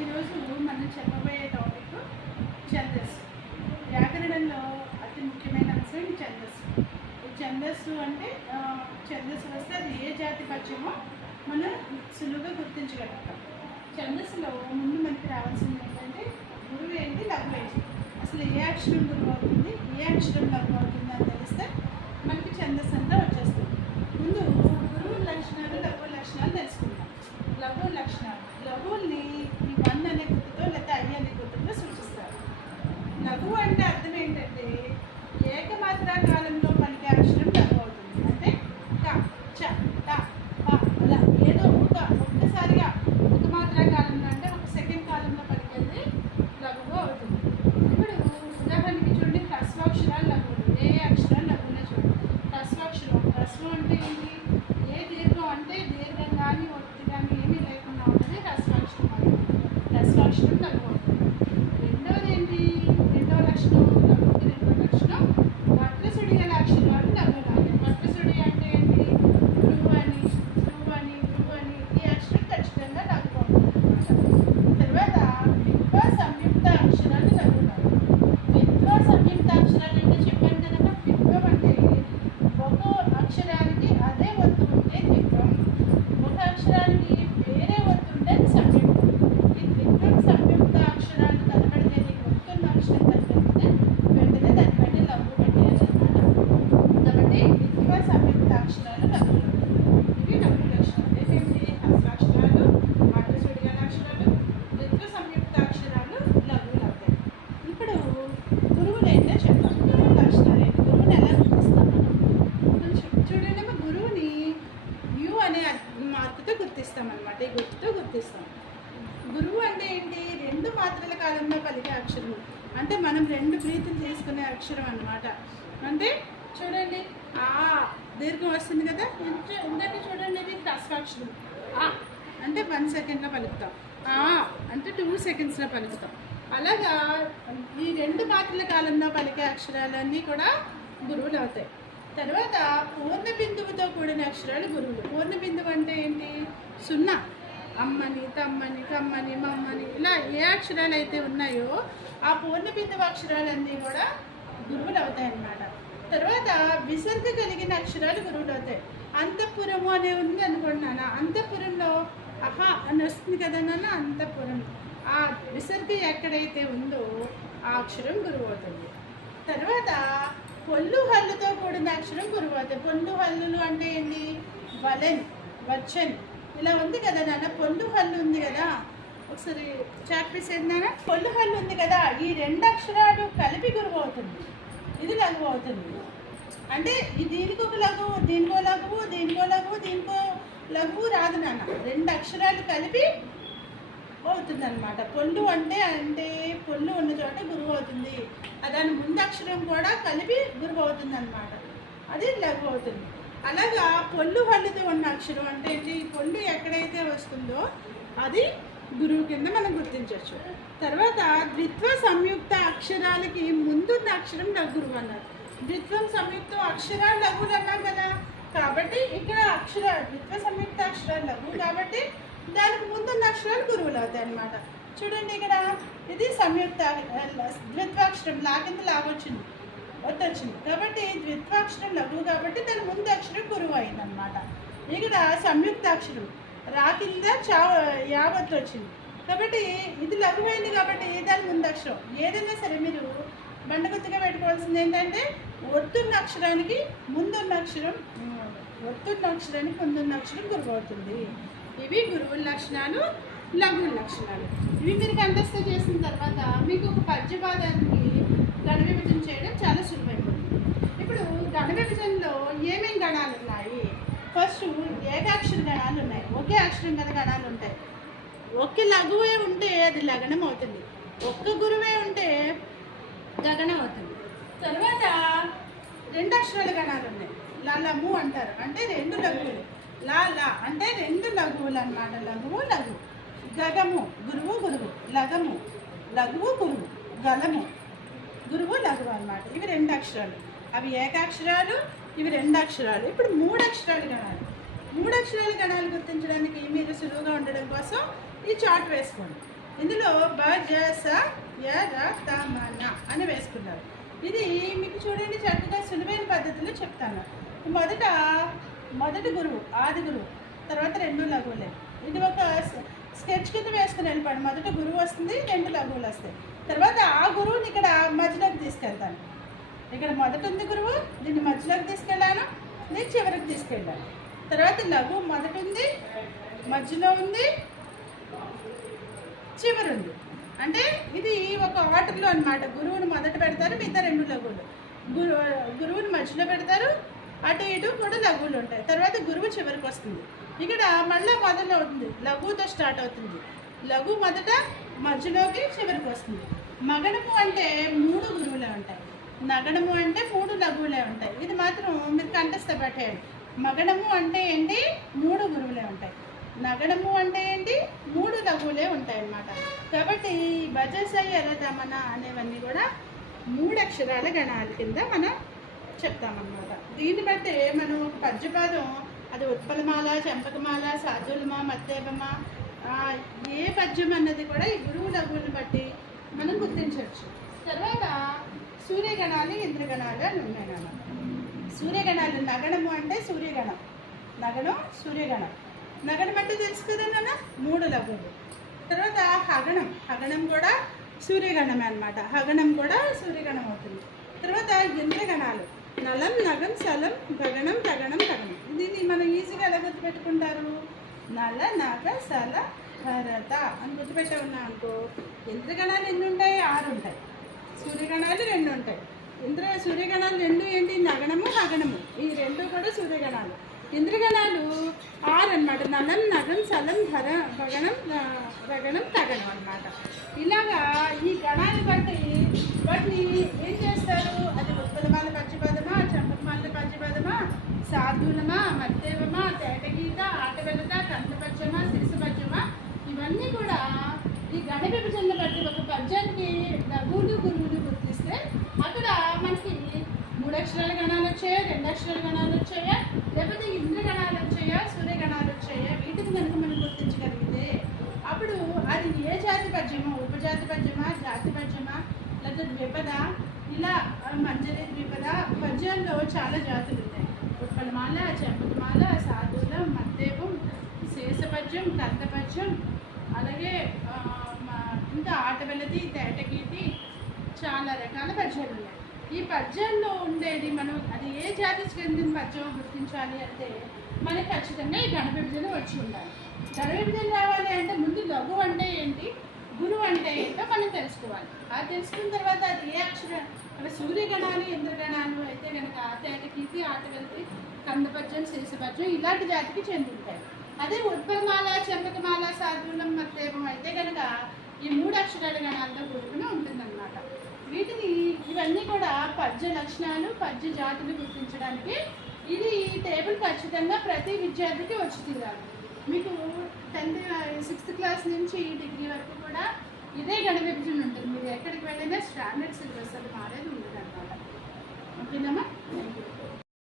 ఈరోజు మనం చెప్పబోయే టాపిక్ ఛందస్సు. వ్యాకరణంలో అతి ముఖ్యమైన అంశం ఛందస్సు. ఈ ఛందస్సు అంటే ఛందస్సు వస్తే అది ఏ జాతి పద్యమో మనం సులువుగా గుర్తించగలుగుతాం. ఛందస్సులో ముందు మనకి రావాల్సింది ఏంటంటే గురువు ఏంటి, లఘువు ఏంటి, అసలు ఏ అక్షరం గురువు అవుతుంది, ఏ అక్షరం లఘువు అవుతుంది అని తెలిస్తే మనకి ఛందస్సు అంతా వచ్చేస్తుంది. ముందు గురువు లక్షణాలు, లఘువు లక్షణాలు తెలుసుకుందాం. లఘువు లక్షణాలు, లఘువుల్ని ఈ వన్ అనే గుర్తుతో లేదా ఐ అనే గుర్తుతో సూచిస్తారు. లఘువు అంటే అర్థం ఏంటంటే ఏకమాత్రా కాలంలో పలికే అక్షరం లఘువు అవుతుంది. అంటే క, చ, ట, ప అలా ఏదో ఒక్కసారిగా ఒక మాత్రా కాలంలో అంటే ఒక సెకండ్ కాలంలో పలికేది లఘువు అవుతుంది. ఇప్పుడు ఉదాహరణకి చూడండి, హ్రస్వాక్షరాలు లఘువులు. ఏ అక్షరాలు లఘువులే చూడండి. హ్రస్వాక్షరం, హ్రస్వం అంటే ఏంటి, ఏ దీర్ఘం అంటే దీర్ఘం కానీ ఒత్తి కానీ ఏమీ లేకుండా ఉంటుంది హ్రస్వాక్షరం అవుతుంది. హ్రస్వాక్షరం లఘువు అవుతుంది. రెండవది ఏంటి, రెండవ లక్షణం లఘువుకి రెండవ లక్షణం వక్రసుడి గల అక్షరాలు లఘువులాగే. వక్రసుడి అంటే ఏంటి, గురువు అని, ధ్రువు అని, గురువు అని ఈ అక్షరం ఖచ్చితంగా లఘువు అవుతుంది. తర్వాత విద్వ సంయుక్త అక్షరాలు లఘువులాగే. విద్వ సంయుక్త అక్షరాలు అంటే చెప్పాను కదా, విద్వం అంటే ఒక అక్షరానికి అదే ఒత్తు ఉంటే ద్విత్వం, ఒక అక్షరానికి వేరే ఒత్తు ఉంటే సంయుక్తం. ఈ ద్విత్వం సంయుక్త అక్షరాలు కనబడితే, నీకు ఒత్తున్న అక్షరం కనబడితే వెంటనే దానిపైన లఘువు పెట్టేయాలి అన్నమాట. కాబట్టి విద్వ సంయుక్త అక్షరాలు లఘువులు. ఇవి లఘువు లక్షణాలు. ఏంటంటే హస్తాక్షరాలు, వక్రసుడి గల అక్షరాలు, ద్విత్వ సంయుక్త అక్షరాలు లఘువులు అవుతాయి. ఇప్పుడు గురువులు ఏంటో చెప్తాం. గురువు లక్షణాలు ఏంటి, గురువుని ఎలా గుర్తిస్తాం మనం చూడండి. గురువుని యు అనే మార్కుతో గుర్తిస్తాం అన్నమాట. ఈ గుర్తుతో గుర్తిస్తాం. గురువు అంటే ఏంటి, రెండు మాత్రల కాలంలో పలికే అక్షరం. అంటే మనం రెండు ప్రీతులు తీసుకునే అక్షరం అన్నమాట. అంటే చూడండి, ఆ దీర్ఘం వస్తుంది కదా, ఇందాక చూడండి, ఇది హ్రస్వాక్షరం. ఆ అంటే 1 సెకండ్లో పలుకుతాం, ఆ అంటే 2 సెకండ్స్లో పలుకుతాం. అలాగా ఈ రెండు మాత్రల కాలంలో పలికే అక్షరాలన్నీ కూడా గురువులు అవుతాయి. తర్వాత పూర్ణ బిందువుతో కూడిన అక్షరాలు గురువులు. పూర్ణ బిందువు అంటే ఏంటి, 0. అమ్మని, తమ్మని, కమ్మని, మమ్మని ఇలా ఏ అక్షరాలు అయితే ఉన్నాయో ఆ పూర్ణ బిందువు అక్షరాలన్నీ కూడా గురువులు అవుతాయి అన్నమాట. తర్వాత విసర్గ కలిగిన అక్షరాలు గురువులు అవుతాయి. అంతఃపురము అనే ఉంది అనుకోండి నాన్న, అంతఃపురంలో అహా అని వస్తుంది కదా నాన్న, అంతఃపురం ఆ విసర్గ ఎక్కడైతే ఉందో ఆ అక్షరం గురువు అవుతుంది. తర్వాత పొల్లు హల్లుతో కూడిన అక్షరం గురువు అవుతుంది. పొల్లు హల్లులు అంటే ఏంటి, వలెన్, వచ్చన్ ఇలా ఉంది కదా నాన్న. పొల్లు హల్లు ఉంది కదా, ఒకసారి చాట్ పీస్ ఏంటన్నా, పొల్లు హల్లు ఉంది కదా, ఈ రెండు అక్షరాలు కలిపి గురువు అవుతుంది. ఇది లఘువు అవుతుంది. అంటే దీనికి ఒక లఘువు, దీనికో లఘువు, దీనికో లఘువు, దీనికో లఘువు రాదు నాన్న. రెండు అక్షరాలు కలిపి అవుతుంది అనమాట. పొల్లు అంటే పొల్లు ఉన్న చోట గురువు అవుతుంది. దాని ముందు అక్షరం కూడా కలిపి గురువు అవుతుంది అనమాట. అది లఘువు అవుతుంది. అలాగా పొల్లు హల్లుతో ఉన్న అక్షరం అంటే ఏంటి, పొల్లు ఎక్కడైతే వస్తుందో అది గురువు కింద మనం గుర్తించవచ్చు. తర్వాత ద్విత్వ సంయుక్త అక్షరాలకి ముందున్న అక్షరం గురువు అన్నారు. ద్విత్వం సంయుక్తం అక్షరాలు లఘువులు అన్నాం కదా, కాబట్టి ఇక్కడ ద్విత్వ సంయుక్త అక్షరాలు లఘువు కాబట్టి దానికి ముందున్న అక్షరాలు గురువులు అవుతాయి అన్నమాట. చూడండి, ఇక్కడ ఇది సంయుక్త ద్విత్వాక్షరం, లాగింత లాగొచ్చింది, ఒత్తొచ్చింది కాబట్టి ద్విత్వాక్షరం లఘువు కాబట్టి దాని ముందు అక్షరం గురువు అయిందనమాట. ఇక్కడ సంయుక్తాక్షరం రా కింద యావత్తు వచ్చింది కాబట్టి ఇది లఘువైంది కాబట్టి దాని ముందు అక్షరం ఏదైనా సరే మీరు బండగుర్తుగా పెట్టుకోవాల్సింది ఏంటంటే ఒత్తున్న అక్షరానికి ముందున్న అక్షరం, ఒత్తున్న అక్షరానికి ముందున్న అక్షరం గురువు అవుతుంది. ఇవి గురువుల లక్షణాలు, లఘువుల లక్షణాలు. ఇవి మీరు కంఠస్థ చేసిన తర్వాత మీకు ఒక పద్యపాదానికి గణ విభజన చేయడం చాలా సులువైపోతుంది. ఇప్పుడు గణ విభజనలో ఏమేమి గణాలు ఉన్నాయి, ఫస్ట్ ఏకాక్షర గణాలు ఉన్నాయి. ఒకే అక్షరం గల గణాలు ఉంటాయి. ఒకే లఘువే ఉంటే అది లగనం అవుతుంది, ఒక్క గురువే ఉంటే గగనం అవుతుంది. తర్వాత రెండు అక్షరాల గణాలు ఉన్నాయి. లము అంటారు, అంటే రెండు లఘువులు. లా అంటే రెండు లఘువులు అన్నమాట. లఘువు లఘువు, గగము గురువు గురువు, లగము లఘువు గురువు, గలము గురువు లఘువు అన్నమాట. ఇవి రెండు అక్షరాలు, అవి ఏకాక్షరాలు, ఇవి రెండు అక్షరాలు. ఇప్పుడు మూడు అక్షరాలు గణాలు. మూడు అక్షరాల గణాలు గుర్తించడానికి మీరు సులువుగా ఉండడం కోసం ఈ చార్ట్ వేసుకోండి. ఇందులో బ జ స య ర త మ న అని వేసుకున్నారు. ఇది మీకు చూడండి చక్కగా సులువైన పద్ధతిలో చెప్తాను. మొదటి గురువు ఆది గురువు, తర్వాత 2 లఘువులే. ఇది ఒక స్కెచ్ కింద వేసుకుని వెళ్ళిపోండి. మొదట గురువు వస్తుంది, 2 లఘువులు వస్తాయి. తర్వాత ఆ గురువుని ఇక్కడ మధ్యలోకి తీసుకెళ్తాను. ఇక్కడ మొదట ఉంది గురువు, దీన్ని మధ్యలోకి తీసుకెళ్ళాను, దీన్ని చివరికి తీసుకెళ్ళాను. తర్వాత లఘువు మొదట ఉంది, మధ్యలో ఉంది, చివరి ఉంది. అంటే ఇది ఒక ఆర్డర్లో అనమాట. గురువుని మొదట పెడతారు, మిగతా 2 లఘువులు. గురువుని మధ్యలో పెడతారు, అటు ఇటు కూడా లఘువులు ఉంటాయి. తర్వాత గురువు చివరికి వస్తుంది. ఇక్కడ మళ్ళీ మొదలు అవుతుంది, లఘువుతో స్టార్ట్ అవుతుంది. లఘు మొదట, మధ్యలోకి, చివరికి వస్తుంది. మగడము అంటే 3 గురువులే ఉంటాయి, నగడము అంటే 3 లఘువులే ఉంటాయి. ఇది మాత్రం మీరు కంఠస్థ పెట్టేయండి. మగడము అంటే ఏంటి? 3 గురువులే ఉంటాయి. నగడము అంటే ఏంటి? 3 లఘువులే ఉంటాయి అన్నమాట. కాబట్టి బజసై ఎర్రదమన అనేవన్నీ కూడా 3 అక్షరాల గణాల కింద మనం చెప్తామన్నమాట. దీన్ని బట్టి మనం ఒక పద్యపాదం, అది ఉత్పలమాల, చంపకమాల, సాధులమ, మత్తేపమ, ఏ పద్యం అన్నది కూడా ఈ గురువు లఘువులను బట్టి మనం గుర్తించవచ్చు. తర్వాత సూర్యగణాలు, ఇంద్రగణాలు అని ఉన్నాయన్నమాట. సూర్యగణాలు, నగణము అంటే సూర్యగణం, నగణం సూర్యగణం. నగణం అంటే తెలుసు కదా నాన్న, 3 లఘువులు. తర్వాత హగణం కూడా సూర్యగణమే అనమాట. హగణం కూడా సూర్యగణం అవుతుంది. తర్వాత ఇంద్రగణాలు, నలం, నగం, సలం, గగనం, తగణం, తగణం. దీన్ని మనం ఈజీగా ఎలా గుర్తుపెట్టుకుంటారు? నల, నగ, సల, భరత అని గుర్తుపెట్టే ఉన్నాం అనుకో. ఇంద్రగణాలు ఎన్ని ఉంటాయి? 6 ఉంటాయి. సూర్యగణాలు 2 ఉంటాయి. సూర్యగణాలు 2 ఏంటి? నగణము, హగణము. ఈ 2 కూడా సూర్యగణాలు. ఇంద్రగణాలు 6 అనమాట. నలం, నగం, సలం, గగనం, రగణం, తగణం అనమాట. ఇలాగా ఈ గణాన్ని బట్టి వాటిని ఏం చేస్తారు? అది ఉత్పలమాల పద్యపదమా, చంపకమాల పద్యపదమా, సాధులమా, మత్తేవమా, తేటగీత, ఆటవెలత, కంఠపద్యమా, శిరసపద్యమా, ఇవన్నీ కూడా ఈ గణ విభజన బట్టి ఒక పద్యానికి లఘువులు, గురువులు గుర్తిస్తే అక్కడ మనకి 3 అక్షరాల గణాలు వచ్చాయా, 2 అక్షరాల గణాలు వచ్చాయా, లేకపోతే ఇంద్రగణాలు వచ్చాయా, సూర్యగణాలు వచ్చాయా, వీటిని కనుక మనం గుర్తించగలిగితే అప్పుడు అది ఏ జాతి పద్యమో, ఉపజాతి పద్యమా, జాతి పద్యమా, లేదా ద్విపద, ఇలా మంజరి, ద్విపద పద్యాల్లో చాలా జాతులు ఉంటాయి. ఉత్పలమాల, చంపకమాల, సాధులం, మత్తేపం, శేషపద్యం, కంఠపద్యం, అలాగే ఇంకా ఆటవెలతి, తేటగీతి, చాలా రకాల పద్యాలు ఉన్నాయి. ఈ పద్యాల్లో ఉండేది మనం అది ఏ జాతికి చెందిన పద్యం గుర్తించాలి అంటే మనకి ఖచ్చితంగా ఈ గణ విభజన వచ్చి ఉండాలి. గణ విభజన రావాలి అంటే ముందు లఘు అంటే ఏంటి, గురువు అంటే ఏంటో మనం తెలుసుకోవాలి. అది తెలుసుకున్న తర్వాత అది ఏ అక్షరం, అక్కడ సూర్యగణాలు, ఇంద్రగణాలు అయితే కనుక తేటగీతి, ఆటవెలతి, కందపద్యం, శేషపద్యం ఇలాంటి జాతికి చెంది ఉంటాయి. అదే ఉత్పలమాల, చంపకమాల, సాధులం, మత్తేపం అయితే కనుక ఈ 3 అక్షరాల గణాలతో కూడుకుని ఉంటుందన్నమాట. ఇవన్నీ కూడా పద్య లక్షణాలు, పద్య జాతులు గుర్తించడానికి ఇది ఈ టేబుల్ ఖచ్చితంగా ప్రతి విద్యార్థికి వచ్చి తీరాలి. మీకు 6th క్లాస్ నుంచి డిగ్రీ వరకు కూడా ఇదే గణ విభజన ఉంటుంది. మీరు ఎక్కడికి వెళ్ళినా స్టాండర్డ్ సిలబస్ అది మారేది ఉండదు అనమాట. ఓకేనమ్మా? Thank you.